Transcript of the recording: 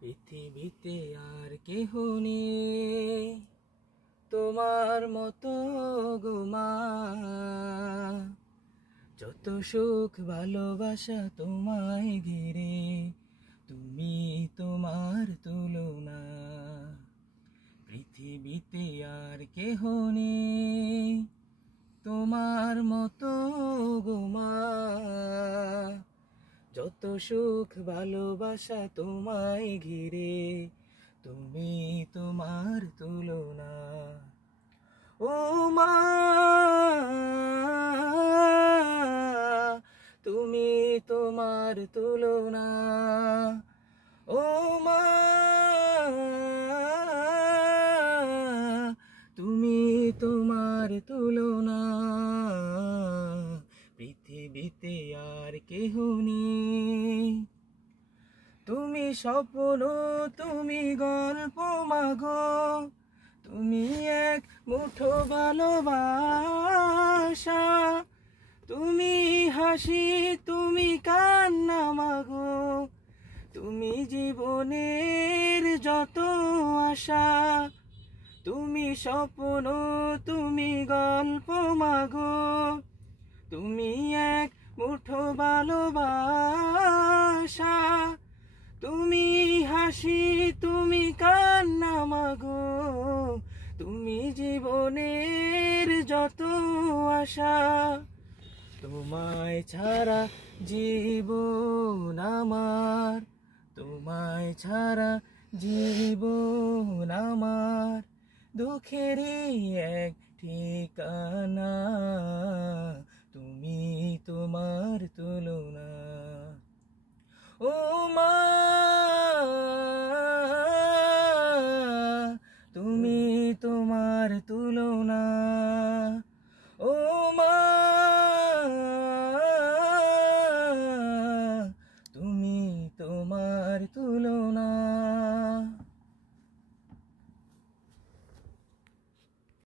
পৃথিবীতে আর কেহ নেই তোমার মতো গো মা। যত সুখ ভালোবাসা তোমায় ঘিরে, তুমি তোমার তুলনা। পৃথিবীতে আর কেহ নেই তোমার মতো গো মা। যত সুখ ভালোবাসা তোমায় ঘিরে, তুমি তোমার তুলনা। ও মা তুমি তোমার তুলনা। ও মা তুমি তোমার তুলনা। পৃথিবীতে আর কেহ নেই। তুমি স্বপ্ন, তুমি গল্প মাগো, তুমি এক মুঠো ভালোবাসা। তুমি হাসি, তুমি কান্না মাগো, তুমি জীবনের যত আশা। তুমি স্বপ্ন, তুমি গল্প মাগো, তুমি এক মুঠো ভালোবাসা। তুমি হাসি, তুমি কান্না মাগো, তুমি জীবনের যত আশা। তোমায় ছাড়া জীবন আমার, তোমায় ছাড়া জীবন আমার দুঃখেরই এক ঠিকানা। তুমি তোমার তুলনা। ও মা তুমি তোমার তুলনা। ও মা তুমি তোমার তুলনা।